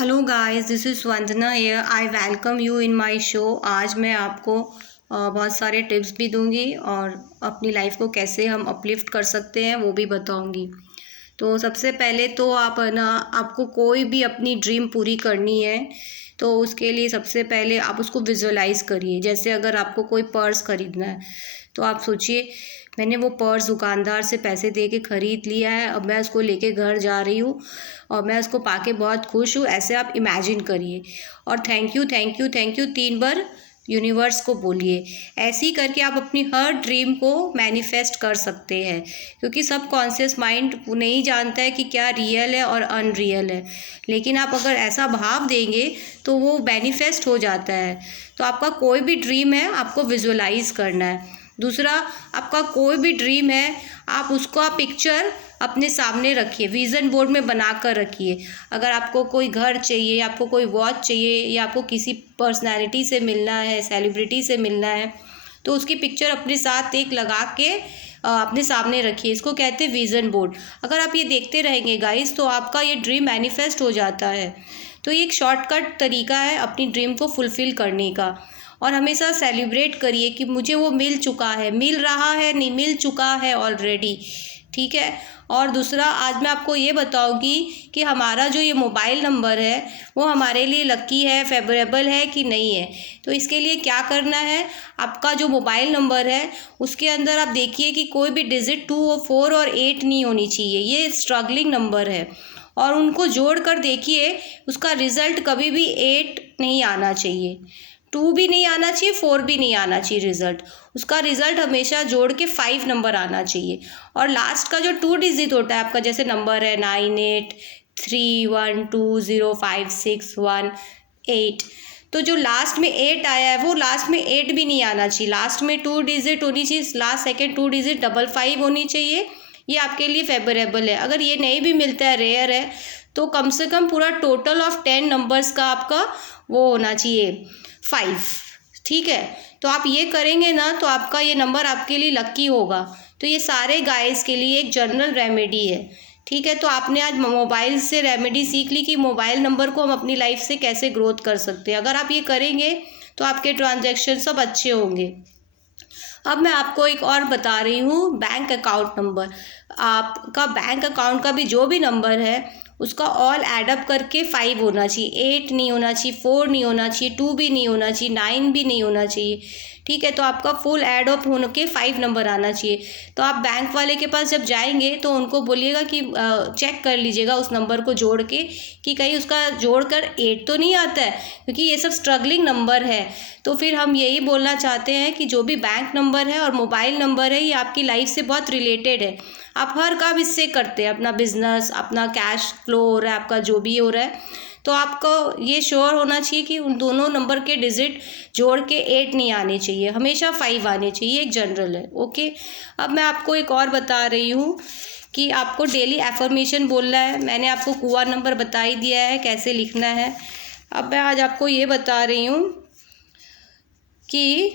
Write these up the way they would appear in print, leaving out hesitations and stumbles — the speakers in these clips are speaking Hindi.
Hello guys, this is Vandana here. I welcome you in my show. आज मैं आपको बहुत सारे टिप्स भी दूंगी और अपनी लाइफ को कैसे हम अपलिफ्ट कर सकते हैं वो भी बताऊंगी। तो सबसे पहले तो आप ना, आपको कोई भी अपनी ड्रीम पूरी करनी है तो उसके लिए सबसे पहले आप उसको विजुअलाइज करिए। जैसे अगर आपको कोई पर्स खरीदना है तो आप सोचिए, मैंने वो पर्स दुकानदार से पैसे दे के ख़रीद लिया है, अब मैं उसको लेके घर जा रही हूँ और मैं उसको पाके बहुत खुश हूँ। ऐसे आप इमेजिन करिए और thank you thank you thank you 3 bar universe को बोलिए। ऐसे ही करके आप अपनी हर ड्रीम को मैनिफेस्ट कर सकते हैं, क्योंकि सब कॉन्शियस माइंड नहीं जानता है कि क्या रियल है और अनरियल है। लेकिन आप अगर ऐसा भाव देंगे तो वो मैनिफेस्ट हो जाता है। तो आपका कोई भी ड्रीम है, आपको विजुअलाइज करना है। दूसरा, आपका कोई भी ड्रीम है, आप उसका पिक्चर अपने सामने रखिए, विज़न बोर्ड में बना कर रखिए। अगर आपको कोई घर चाहिए, आपको कोई वॉच चाहिए, या आपको किसी पर्सनैलिटी से मिलना है, सेलिब्रिटी से मिलना है, तो उसकी पिक्चर अपने साथ एक लगा के अपने सामने रखिए। इसको कहते हैं विज़न बोर्ड। अगर आप ये देखते रहेंगे गाइस तो आपका ये ड्रीम मैनिफेस्ट हो जाता है। तो ये एक शॉर्टकट तरीका है अपनी ड्रीम को फुलफ़िल करने का। और हमेशा सेलिब्रेट करिए कि मुझे वो मिल चुका है, मिल रहा है नहीं, मिल चुका है ऑलरेडी। ठीक है। और दूसरा, आज मैं आपको ये बताऊंगी कि हमारा जो ये मोबाइल नंबर है वो हमारे लिए लकी है, फेवरेबल है कि नहीं है। तो इसके लिए क्या करना है, आपका जो मोबाइल नंबर है उसके अंदर आप देखिए कि कोई भी डिजिट 2 और 4 और 8 नहीं होनी चाहिए। ये स्ट्रगलिंग नंबर है और उनको जोड़ कर देखिए, उसका रिज़ल्ट कभी भी 8 नहीं आना चाहिए, 2 भी नहीं आना चाहिए, 4 भी नहीं आना चाहिए। रिज़ल्ट उसका रिज़ल्ट हमेशा जोड़ के 5 नंबर आना चाहिए। और लास्ट का जो 2 डिजिट होता है आपका, जैसे नंबर है 9831205618, तो जो लास्ट में 8 आया है वो लास्ट में 8 भी नहीं आना चाहिए। लास्ट में 2 डिजिट होनी चाहिए, लास्ट सेकेंड 2 डिजिट 55 होनी चाहिए। ये आपके लिए फेवरेबल है। अगर ये नहीं भी मिलता है, रेयर है, तो कम से कम पूरा टोटल ऑफ 10 नंबर्स का आपका वो होना चाहिए 5। ठीक है। तो आप ये करेंगे ना तो आपका ये नंबर आपके लिए लकी होगा। तो ये सारे गाइस के लिए एक जनरल रेमेडी है। ठीक है। तो आपने आज मोबाइल से रेमेडी सीख ली कि मोबाइल नंबर को हम अपनी लाइफ से कैसे ग्रोथ कर सकते हैं। अगर आप ये करेंगे तो आपके ट्रांजैक्शन सब अच्छे होंगे। अब मैं आपको एक और बता रही हूँ, बैंक अकाउंट नंबर। आपका बैंक अकाउंट का भी जो भी नंबर है उसका ऑल एडअप करके 5 होना चाहिए, 8 नहीं होना चाहिए, 4 नहीं होना चाहिए, 2 भी नहीं होना चाहिए, 9 भी नहीं होना चाहिए। ठीक है। तो आपका फुल एड अप होने के 5 नंबर आना चाहिए। तो आप बैंक वाले के पास जब जाएंगे तो उनको बोलिएगा कि चेक कर लीजिएगा उस नंबर को जोड़ के कि कहीं उसका जोड़कर 8 तो नहीं आता है, क्योंकि ये सब स्ट्रगलिंग नंबर है। तो फिर हम यही बोलना चाहते हैं कि जो भी बैंक नंबर है और मोबाइल नंबर है ये आपकी लाइफ से बहुत रिलेटेड है। आप हर काम इससे करते हैं, अपना बिजनेस, अपना कैश फ्लो हो रहा है, आपका जो भी हो रहा है। तो आपको ये श्योर होना चाहिए कि उन दोनों नंबर के डिजिट जोड़ के 8 नहीं आने चाहिए, हमेशा 5 आने चाहिए। एक जनरल है। ओके। अब मैं आपको एक और बता रही हूँ कि आपको डेली एफर्मेशन बोलना है। मैंने आपको कुआं नंबर बता ही दिया है कैसे लिखना है। अब मैं आज आपको ये बता रही हूँ कि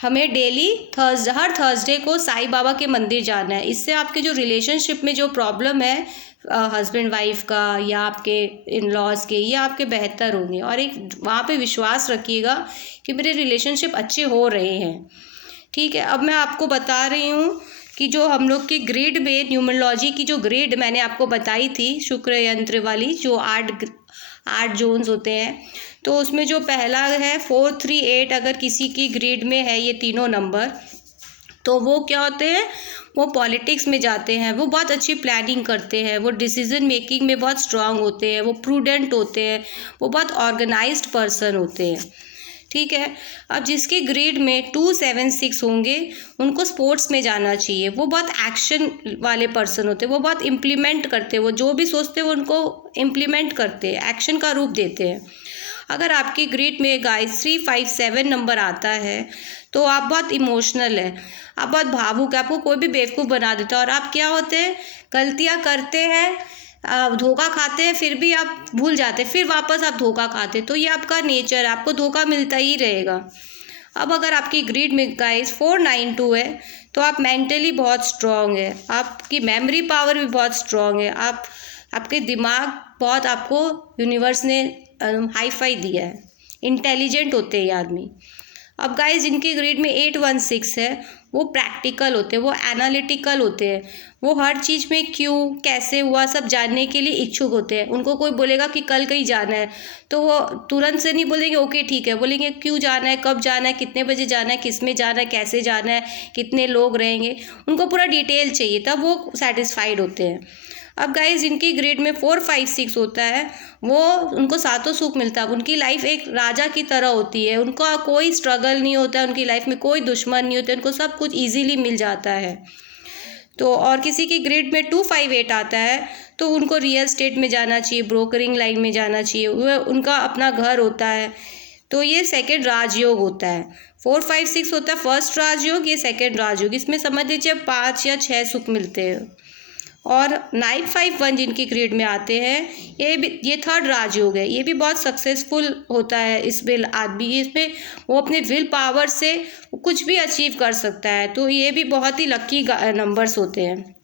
हमें डेली हर थर्सडे को साईं बाबा के मंदिर जाना है। इससे आपके जो रिलेशनशिप में जो प्रॉब्लम है हस्बैंड वाइफ का या आपके इन लॉज के, ये आपके बेहतर होंगे। और एक वहाँ पे विश्वास रखिएगा कि मेरे रिलेशनशिप अच्छे हो रहे हैं। ठीक है। अब मैं आपको बता रही हूँ कि जो हम लोग की ग्रिड में, न्यूमरोलॉजी की जो ग्रिड मैंने आपको बताई थी, शुक्र यंत्र वाली, जो 8 जोन्स होते हैं, तो उसमें जो पहला है 438, अगर किसी की ग्रिड में है ये तीनों नंबर, तो वो क्या होते हैं, वो पॉलिटिक्स में जाते हैं, वो बहुत अच्छी प्लानिंग करते हैं, वो डिसीजन मेकिंग में बहुत स्ट्रांग होते हैं, वो प्रूडेंट होते हैं, वो बहुत ऑर्गेनाइज्ड पर्सन होते हैं। ठीक है। अब जिसके ग्रेड में 276 होंगे उनको स्पोर्ट्स में जाना चाहिए। वो बहुत एक्शन वाले पर्सन होते हैं, वो बहुत इम्प्लीमेंट करते हैं, वो जो भी सोचते हैं वो उनको इम्प्लीमेंट करते हैं, एक्शन का रूप देते हैं। अगर आपकी ग्रेड में गाइस 357 नंबर आता है तो आप बहुत इमोशनल हैं, आप बहुत भावुक हैं, आपको कोई भी बेवकूफ़ बना देता है। और आप क्या होते हैं, गलतियाँ करते हैं, धोखा खाते हैं, फिर भी आप भूल जाते हैं, फिर वापस आप धोखा खाते हैं। तो ये आपका नेचर है, आपको धोखा मिलता ही रहेगा। अब अगर आपकी ग्रिड में गाइस 492 है तो आप मेंटली बहुत स्ट्रांग है, आपकी मेमोरी पावर भी बहुत स्ट्रांग है, आपके दिमाग बहुत, आपको यूनिवर्स ने हाई फाई दिया है, इंटेलिजेंट होते हैं ये आदमी। अब गाइस जिनकी ग्रेड में 816 है वो प्रैक्टिकल होते हैं, वो एनालिटिकल होते हैं, वो हर चीज़ में क्यों कैसे हुआ सब जानने के लिए इच्छुक होते हैं। उनको कोई बोलेगा कि कल कहीं जाना है तो वो तुरंत से नहीं बोलेंगे ओके ठीक है, बोलेंगे क्यों जाना है, कब जाना है, कितने बजे जाना है, किस में जाना है, कैसे जाना है, कितने लोग रहेंगे, उनको पूरा डिटेल चाहिए, तब वो सेटिस्फाइड होते हैं। अब गाइस जिनकी ग्रेड में 456 होता है वो उनको सातों सुख मिलता है, उनकी लाइफ एक राजा की तरह होती है, उनका कोई स्ट्रगल नहीं होता है, उनकी लाइफ में कोई दुश्मन नहीं होता है, उनको सब कुछ इजीली मिल जाता है। तो और किसी की ग्रेड में 258 आता है तो उनको रियल स्टेट में जाना चाहिए, ब्रोकरिंग लाइन में जाना चाहिए, वह उनका अपना घर होता है। तो ये सेकंड राजयोग होता है। 456 होता है फर्स्ट राजयोग, ये सेकंड राजयोग, इसमें समझ लीजिए 5 या 6 सुख मिलते हैं। और 951 जिनकी ग्रेड में आते हैं ये थर्ड राजयोग है, ये भी बहुत सक्सेसफुल होता है। इसमें आदमी इसमें वो अपने विल पावर से कुछ भी अचीव कर सकता है, तो ये भी बहुत ही लकी नंबर्स होते हैं।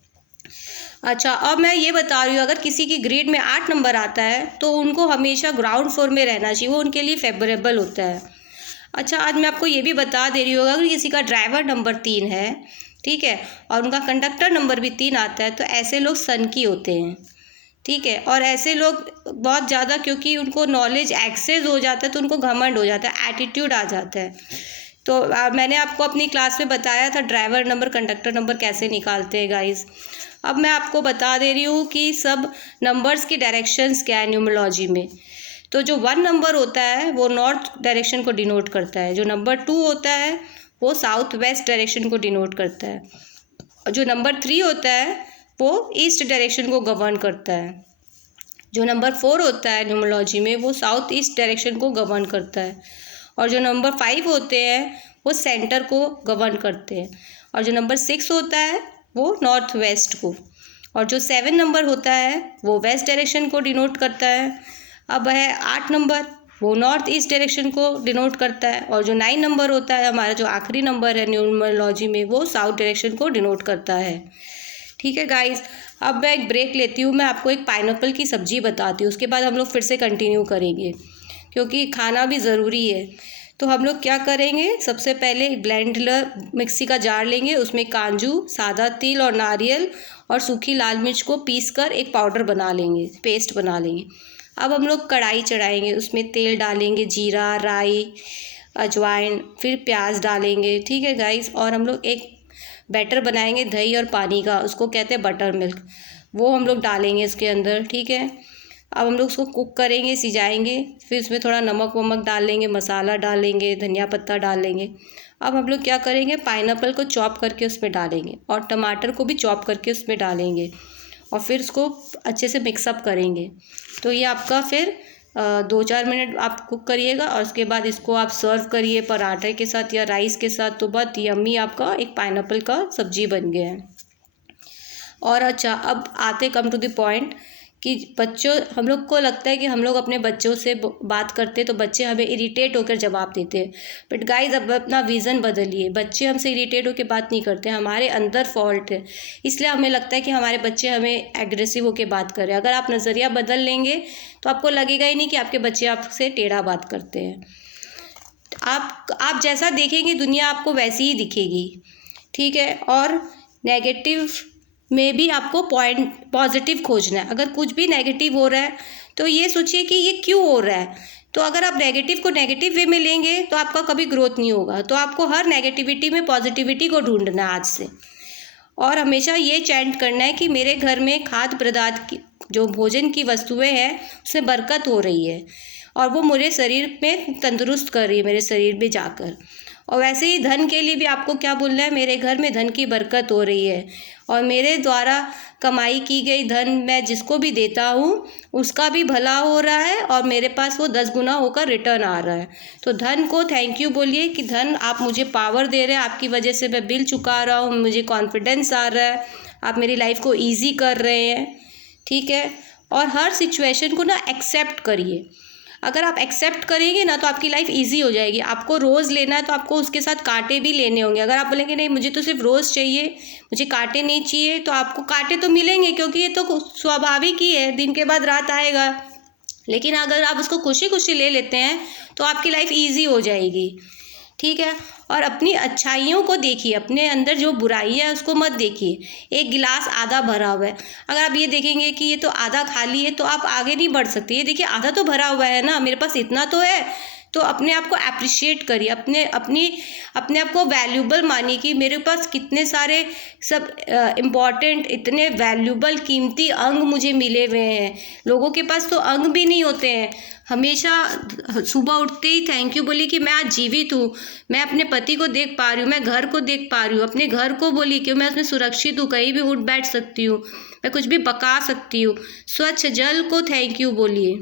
अच्छा, अब मैं ये बता रही हूँ अगर किसी की ग्रेड में 8 नंबर आता है तो उनको हमेशा ग्राउंड फ्लोर में रहना चाहिए, वो उनके लिए फेवरेबल होता है। अच्छा, आज मैं आपको ये भी बता दे रही हूँ अगर किसी का ड्राइवर नंबर 3 है, ठीक है, और उनका कंडक्टर नंबर भी 3 आता है तो ऐसे लोग सन की होते हैं, ठीक है। और ऐसे लोग बहुत ज़्यादा क्योंकि उनको नॉलेज एक्सेस हो जाता है तो उनको घमंड हो जाता है, एटीट्यूड आ जाता है। तो मैंने आपको अपनी क्लास में बताया था ड्राइवर नंबर कंडक्टर नंबर कैसे निकालते हैं गाइस। अब मैं आपको बता दे रही हूँ कि सब नंबर्स की डायरेक्शंस क्या है न्यूमरोलॉजी में। तो जो 1 नंबर होता है वो नॉर्थ डायरेक्शन को डिनोट करता है, जो नंबर 2 होता है वो साउथ वेस्ट डायरेक्शन को डिनोट करता है, और जो नंबर 3 होता है वो ईस्ट डायरेक्शन को गवर्न करता है, जो नंबर 4 होता है न्यूमरोलॉजी में वो साउथ ईस्ट डायरेक्शन को गवर्न करता है, और जो नंबर 5 होते हैं वो सेंटर को गवर्न करते हैं, और जो नंबर 6 होता है वो नॉर्थ वेस्ट को, और जो 7 नंबर होता है वो वेस्ट डायरेक्शन को डिनोट करता है। अब है 8 नंबर, वो नॉर्थ ईस्ट डायरेक्शन को डिनोट करता है, और जो 9 नंबर होता है हमारा जो आखिरी नंबर है न्यूमरोलॉजी में वो साउथ डायरेक्शन को डिनोट करता है। ठीक है गाइस, अब मैं एक ब्रेक लेती हूँ, मैं आपको एक पाइनएप्पल की सब्ज़ी बताती हूँ, उसके बाद हम लोग फिर से कंटिन्यू करेंगे क्योंकि खाना भी ज़रूरी है। तो हम लोग क्या करेंगे, सबसे पहले एक ब्लेंडर मिक्सी का जार लेंगे, उसमें काजू, सादा तिल और नारियल और सूखी लाल मिर्च को पीस कर एक पाउडर बना लेंगे, पेस्ट बना लेंगे। अब हम लोग कढ़ाई चढ़ाएंगे, उसमें तेल डालेंगे, जीरा, राई, अजवाइन, फिर प्याज डालेंगे, ठीक है गाइस। और हम लोग एक बैटर बनाएंगे दही और पानी का, उसको कहते हैं बटर मिल्क, वो हम लोग डालेंगे इसके अंदर, ठीक है। अब हम लोग उसको कुक करेंगे, सिजाएंगे, फिर उसमें थोड़ा नमक वमक डालेंगे, मसाला डालेंगे, धनिया पत्ता डालेंगे। अब हम लोग क्या करेंगे, पाइनएप्पल को चॉप करके उसमें डालेंगे और टमाटर को भी चॉप करके उसमें डालेंगे और फिर उसको अच्छे से मिक्सअप करेंगे। तो ये आपका फिर 2-4 मिनट आप कुक करिएगा और उसके बाद इसको आप सर्व करिए पराठे के साथ या राइस के साथ, तो बहुत यम्मी आपका एक पाइनएप्पल का सब्जी बन गया है। और अच्छा, अब आते कम टू द पॉइंट कि बच्चों, हम लोग को लगता है कि हम लोग अपने बच्चों से बात करते तो बच्चे हमें इरिटेट होकर जवाब देते हैं, बट गाइस अब अपना विज़न बदलिए, बच्चे हमसे इरिटेट होकर बात नहीं करते, हमारे अंदर फॉल्ट है, इसलिए हमें लगता है कि हमारे बच्चे हमें एग्रेसिव होकर बात कर रहे हैं। अगर आप नज़रिया बदल लेंगे तो आपको लगेगा ही नहीं कि आपके बच्चे आपसे टेढ़ा बात करते हैं। आप जैसा देखेंगे दुनिया आपको वैसी ही दिखेगी, ठीक है। और नेगेटिव में भी आपको पॉइंट पॉजिटिव खोजना है। अगर कुछ भी नेगेटिव हो रहा है तो ये सोचिए कि ये क्यों हो रहा है, तो अगर आप नेगेटिव को नेगेटिव वे में लेंगे तो आपका कभी ग्रोथ नहीं होगा। तो आपको हर नेगेटिविटी में पॉजिटिविटी को ढूंढना है आज से, और हमेशा ये चैंट करना है कि मेरे घर में खाद्य पदार्थ की जो भोजन की वस्तुएं हैं उसमें बरकत हो रही है और वो मेरे शरीर में तंदुरुस्त कर रही है, मेरे शरीर में जाकर। और वैसे ही धन के लिए भी आपको क्या बोलना है, मेरे घर में धन की बरकत हो रही है और मेरे द्वारा कमाई की गई धन मैं जिसको भी देता हूँ उसका भी भला हो रहा है और मेरे पास वो 10 गुना होकर रिटर्न आ रहा है। तो धन को थैंक यू बोलिए कि धन आप मुझे पावर दे रहे हैं, आपकी वजह से मैं बिल चुका रहा हूँ, मुझे कॉन्फिडेंस आ रहा है, आप मेरी लाइफ को ईजी कर रहे हैं, ठीक है। और हर सिचुएशन को ना एक्सेप्ट करिए। अगर आप एक्सेप्ट करेंगे ना तो आपकी लाइफ इजी हो जाएगी। आपको रोज़ लेना है तो आपको उसके साथ कांटे भी लेने होंगे। अगर आप बोलेंगे नहीं मुझे तो सिर्फ रोज़ चाहिए, मुझे कांटे नहीं चाहिए, तो आपको कांटे तो मिलेंगे क्योंकि ये तो स्वाभाविक ही है, दिन के बाद रात आएगा। लेकिन अगर आप उसको खुशी खुशी ले लेते हैं तो आपकी लाइफ ईजी हो जाएगी। ठीक है। और अपनी अच्छाइयों को देखिए, अपने अंदर जो बुराई है उसको मत देखिए। एक गिलास आधा भरा हुआ है, अगर आप ये देखेंगे कि ये तो आधा खाली है तो आप आगे नहीं बढ़ सकते। ये देखिए आधा तो भरा हुआ है ना, मेरे पास इतना तो है। तो अपने आप को अप्रिशिएट करिए, अपने आप को वैल्यूबल मानिए कि मेरे पास कितने सारे सब इम्पॉर्टेंट, इतने वैल्यूबल कीमती अंग मुझे मिले हुए हैं। लोगों के पास तो अंग भी नहीं होते हैं। हमेशा सुबह उठते ही थैंक यू बोलिए कि मैं आज जीवित हूँ, मैं अपने पति को देख पा रही हूँ, मैं घर को देख पा रही हूँ। अपने घर को बोलिए कि मैं उसमें सुरक्षित हूँ, कहीं भी उठ बैठ सकती हूँ, मैं कुछ भी पका सकती हूँ। स्वच्छ जल को थैंक यू बोलिए।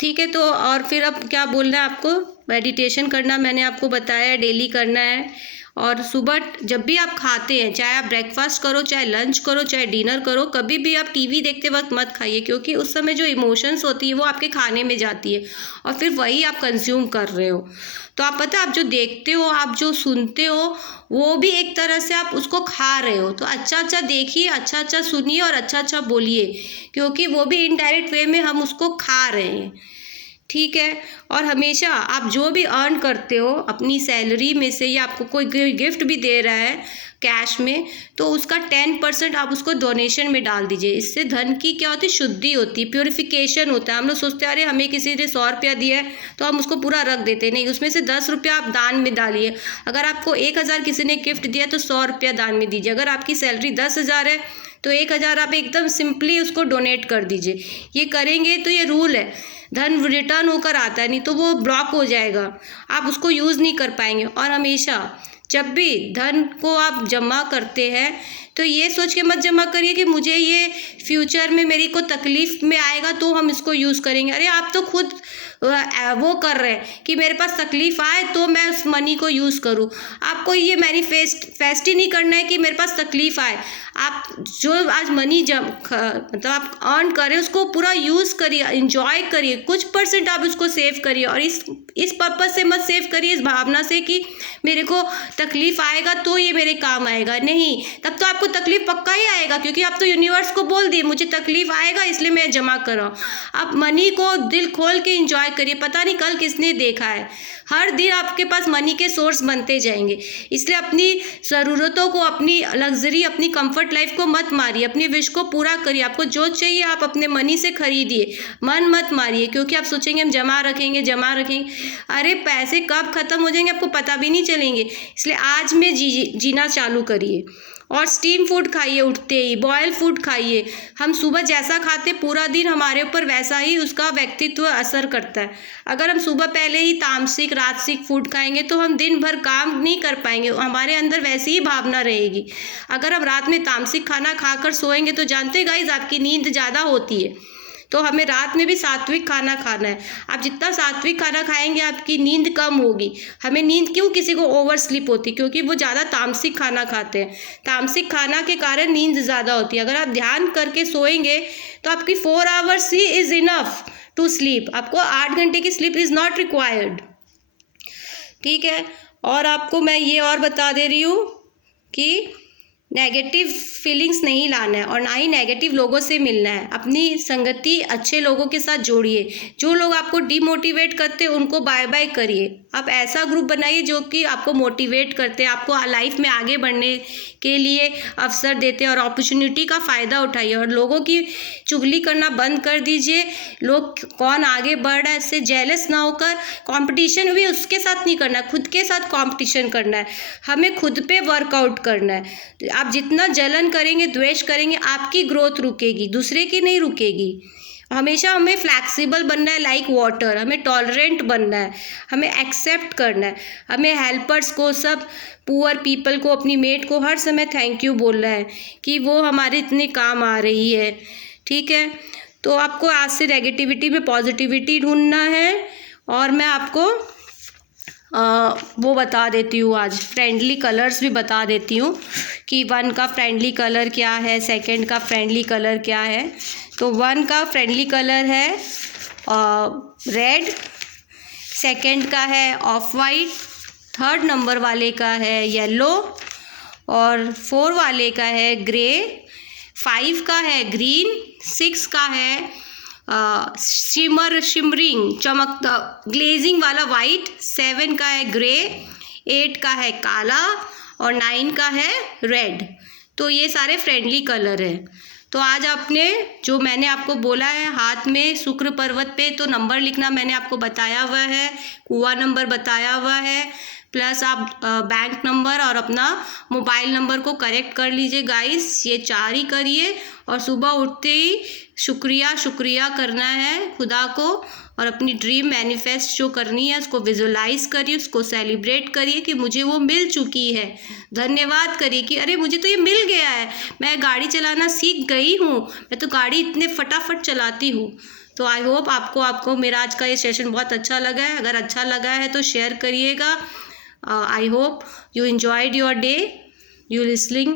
ठीक है। तो और फिर अब क्या बोलना है आपको, मेडिटेशन करना मैंने आपको बताया, डेली करना है। और सुबह जब भी आप खाते हैं, चाहे आप ब्रेकफास्ट करो, चाहे लंच करो, चाहे डिनर करो, कभी भी आप टीवी देखते वक्त मत खाइए, क्योंकि उस समय जो इमोशंस होती है वो आपके खाने में जाती है और फिर वही आप कंज्यूम कर रहे हो। तो आप पता है, आप जो देखते हो, आप जो सुनते हो, वो भी एक तरह से आप उसको खा रहे हो। तो अच्छा अच्छा देखिए, अच्छा अच्छा सुनिए और अच्छा अच्छा बोलिए, क्योंकि वो भी इनडायरेक्ट वे में हम उसको खा रहे हैं। ठीक है। और हमेशा आप जो भी अर्न करते हो अपनी सैलरी में से, या आपको कोई गिफ्ट भी दे रहा है कैश में, तो उसका 10% आप उसको डोनेशन में डाल दीजिए। इससे धन की क्या होती है, शुद्धि होती है, प्योरिफिकेशन होता है। हम लोग सोचते हैं अरे हमें किसी ने 100 रुपया दिया है तो हम उसको पूरा रख देते, नहीं, उसमें से 10 रुपया आप दान में डालिए। अगर आपको 1000 किसी ने गिफ्ट दिया तो 100 रुपया दान में दीजिए। अगर आपकी सैलरी 10,000 है तो 1000 आप एकदम सिंपली उसको डोनेट कर दीजिए। ये करेंगे तो ये रूल है, धन रिटर्न होकर आता है, नहीं तो वो ब्लॉक हो जाएगा, आप उसको यूज़ नहीं कर पाएंगे। और हमेशा जब भी धन को आप जमा करते हैं तो ये सोच के मत जमा करिए कि मुझे ये फ्यूचर में मेरी को तकलीफ़ में आएगा तो हम इसको यूज़ करेंगे। अरे आप तो खुद वो कर रहे हैं कि मेरे पास तकलीफ़ आए तो मैं उस मनी को यूज़ करूं। आपको ये मैनिफेस्ट ही नहीं करना है कि मेरे पास तकलीफ़ आए। आप जो आज मनी मतलब आप अर्न करें उसको पूरा यूज़ करिए, इंजॉय करिए, कुछ % आप उसको सेव करिए। और इस पर्पज़ से मत सेव करिए, इस भावना से कि मेरे को तकलीफ़ आएगा तो ये मेरे काम आएगा। नहीं, तब तो आपको तकलीफ़ पक्का ही आएगा, क्योंकि आप तो यूनिवर्स को बोल दिए मुझे तकलीफ़ आएगा इसलिए मैं जमा कर रहा हूँ। आप मनी को दिल खोल के इंजॉय करिए, पता नहीं कल किसने देखा है। हर दिन आपके पास मनी के सोर्स बनते जाएंगे, इसलिए अपनी ज़रूरतों को, अपनी लग्जरी, अपनी कंफर्ट लाइफ को मत मारिए, अपनी विश को पूरा करिए। आपको जो चाहिए आप अपने मनी से खरीदिए, मन मत मारिए, क्योंकि आप सोचेंगे हम जमा रखेंगे, अरे पैसे कब ख़त्म हो जाएंगे आपको पता भी नहीं चलेंगे। इसलिए आज में जीना चालू करिए। और स्टीम फूड खाइए, उठते ही बॉयल फूड खाइए। हम सुबह जैसा खाते पूरा दिन हमारे ऊपर वैसा ही उसका व्यक्तित्व असर करता है। अगर हम सुबह पहले ही तामसिक राजसिक फूड खाएंगे तो हम दिन भर काम नहीं कर पाएंगे, हमारे अंदर वैसी ही भावना रहेगी। अगर हम रात में तामसिक खाना खाकर सोएंगे तो जानते हैं गाइस आपकी नींद ज़्यादा होती है, तो हमें रात में भी सात्विक खाना खाना है। आप जितना सात्विक खाना खाएंगे आपकी नींद कम होगी। हमें नींद क्यों किसी को ओवर स्लीप होती, क्योंकि वो ज़्यादा तामसिक खाना खाते हैं। तामसिक खाना के कारण नींद ज़्यादा होती है। अगर आप ध्यान करके सोएंगे तो आपकी 4 आवर्स ही इज़ इनफ टू स्लीप, आपको 8 घंटे की स्लीप इज़ नॉट रिक्वायर्ड। ठीक है। और आपको मैं ये और बता दे रही हूँ कि नेगेटिव फीलिंग्स नहीं लाना है और ना ही नेगेटिव लोगों से मिलना है। अपनी संगति अच्छे लोगों के साथ जोड़िए। जो लोग आपको डिमोटिवेट करते हैं उनको बाय बाय करिए। आप ऐसा ग्रुप बनाइए जो कि आपको मोटिवेट करते हैं, आपको लाइफ में आगे बढ़ने के लिए अवसर देते हैं, और अपॉर्चुनिटी का फ़ायदा उठाइए। और लोगों की चुगली करना बंद कर दीजिए। लोग कौन आगे बढ़ रहा है इससे जेलस ना होकर, कंपटीशन भी उसके साथ नहीं करना है, खुद के साथ कंपटीशन करना है। हमें खुद पे वर्कआउट करना है। आप जितना जलन करेंगे, द्वेष करेंगे, आपकी ग्रोथ रुकेगी, दूसरे की नहीं रुकेगी। हमेशा हमें फ्लैक्सिबल बनना है, लाइक वाटर। हमें टॉलरेंट बनना है, हमें एक्सेप्ट करना है, हमें हेल्पर्स को, सब पुअर पीपल को, अपनी मेट को हर समय थैंक यू बोलना है कि वो हमारे इतने काम आ रही है। ठीक है। तो आपको आज से नेगेटिविटी में पॉजिटिविटी ढूंढना है। और मैं आपको वो बता देती हूँ, आज फ्रेंडली कलर्स भी बता देती हूँ कि 1 का फ्रेंडली कलर क्या है, 2 का फ्रेंडली कलर क्या है। तो 1 का फ्रेंडली कलर है रेड, 2 का है ऑफ वाइट, 3rd नंबर वाले का है येलो, और 4 वाले का है ग्रे, 5 का है ग्रीन, 6 का है शिमरिंग चमकता ग्लेजिंग वाला वाइट, 7 का है ग्रे, 8 का है काला और 9 का है रेड। तो ये सारे फ्रेंडली कलर है। तो आज आपने जो मैंने आपको बोला है, हाथ में शुक्र पर्वत पे तो नंबर लिखना मैंने आपको बताया हुआ है, कुआं नंबर बताया हुआ है, प्लस आप बैंक नंबर और अपना मोबाइल नंबर को करेक्ट कर लीजिए गाइस। ये 4 ही करिए और सुबह उठते ही शुक्रिया करना है खुदा को, और अपनी ड्रीम मैनिफेस्ट जो करनी है उसको विजुलाइज करिए, उसको सेलिब्रेट करिए कि मुझे वो मिल चुकी है। धन्यवाद करिए कि अरे मुझे तो ये मिल गया है, मैं गाड़ी चलाना सीख गई हूँ, मैं तो गाड़ी इतने फटाफट चलाती हूँ। तो आई होप आपको मेरा आज का ये सेशन बहुत अच्छा लगा है। अगर अच्छा लगा है तो शेयर करिएगा। I hope you enjoyed your day. You listening